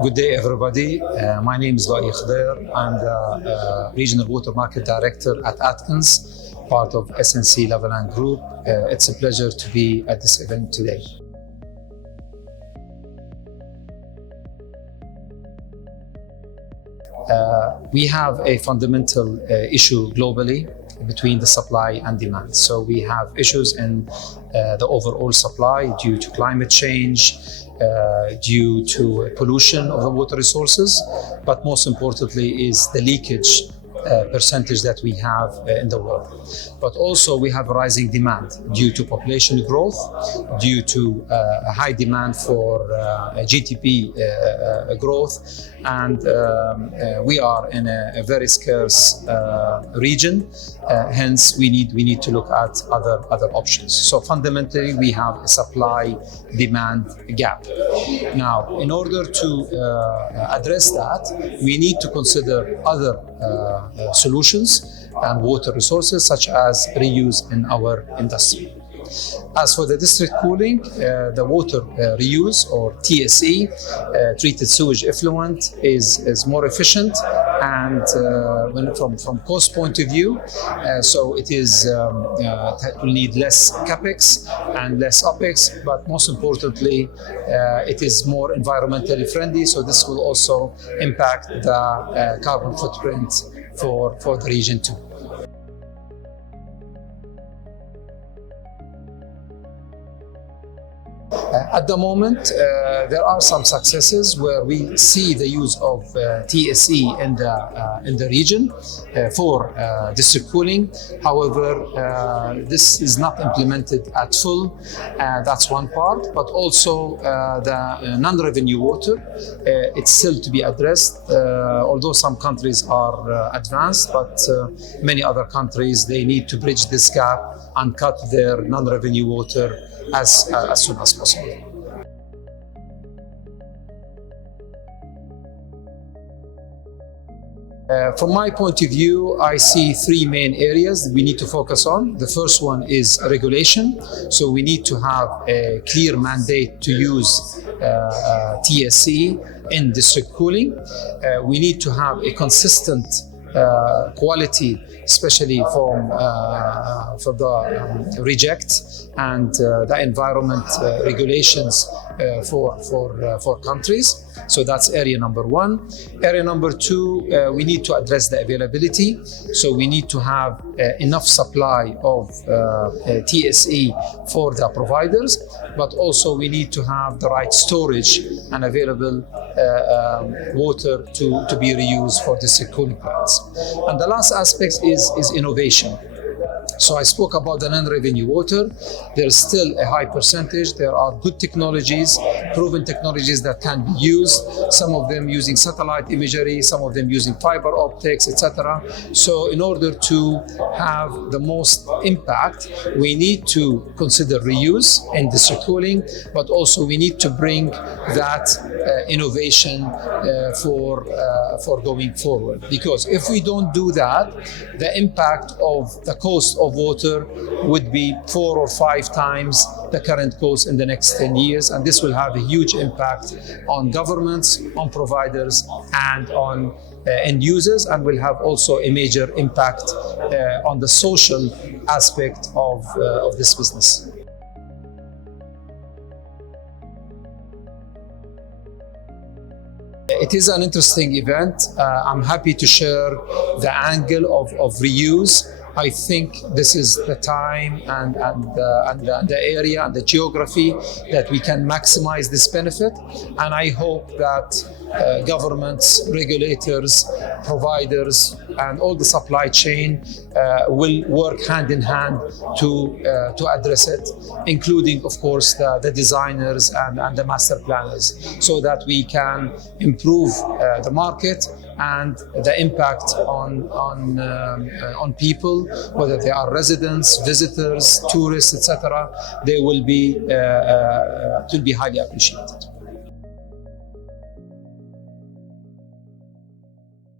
Good day, everybody. My name is Khdeir. I'm the Regional Water Market Director at Atikins, part of SNC Lebanon Group. It's a pleasure to be at this event today. We have a fundamental issue globally between the supply and demand. So we have issues in the overall supply due to climate change, due to pollution of the water resources, but most importantly is the leakage percentage that we have in the world. But also we have rising demand due to population growth, due to a high demand for GDP growth, and we are in a very scarce region. Hence, we need to look at other options. So fundamentally, we have a supply-demand gap. Now, in order to address that, we need to consider other solutions and water resources such as reuse in our industry. As for the district cooling, the water reuse or TSE, treated sewage effluent, is more efficient and from cost point of view, so it will need less capex and less opex, but most importantly, it is more environmentally friendly, so this will also impact the carbon footprint for the region too. At the moment, there are some successes where we see the use of TSE in the region for district cooling. However, this is not implemented at full. That's one part, but also the non-revenue water, it's still to be addressed. Although some countries are advanced, but many other countries, they need to bridge this gap and cut their non-revenue water as soon as possible. From my point of view, I see three main areas that we need to focus on. The first one is regulation. So we need to have a clear mandate to use TSE in district cooling. We need to have a consistent quality, especially for the reject and the environment regulations for countries. So that's area number one. Area number two, we need to address the availability. So we need to have enough supply of TSE for the providers, but also we need to have the right storage and available water to be reused for district cooling plants. And the last aspect is innovation. So I spoke about the non-revenue water. There's still a high percentage. There are good technologies, proven technologies that can be used, some of them using satellite imagery, some of them using fiber optics, etc. So in order to have the most impact, we need to consider reuse in district cooling, but also we need to bring that innovation for going forward. Because if we don't do that, the impact of the cost of water would be 4 or 5 times the current cost in the next 10 years. And this will have a huge impact on governments, on providers, and on end users, and will have also a major impact on the social aspect of this business. It is an interesting event. I'm happy to share the angle of reuse. I think this is the time and the area and the geography that we can maximize this benefit. And I hope that governments, regulators, providers, and all the supply chain will work hand in hand to address it, including, of course, the designers and the master planners, so that we can improve the market and the impact on people, whether they are residents, visitors, tourists, etc. They will be highly appreciated.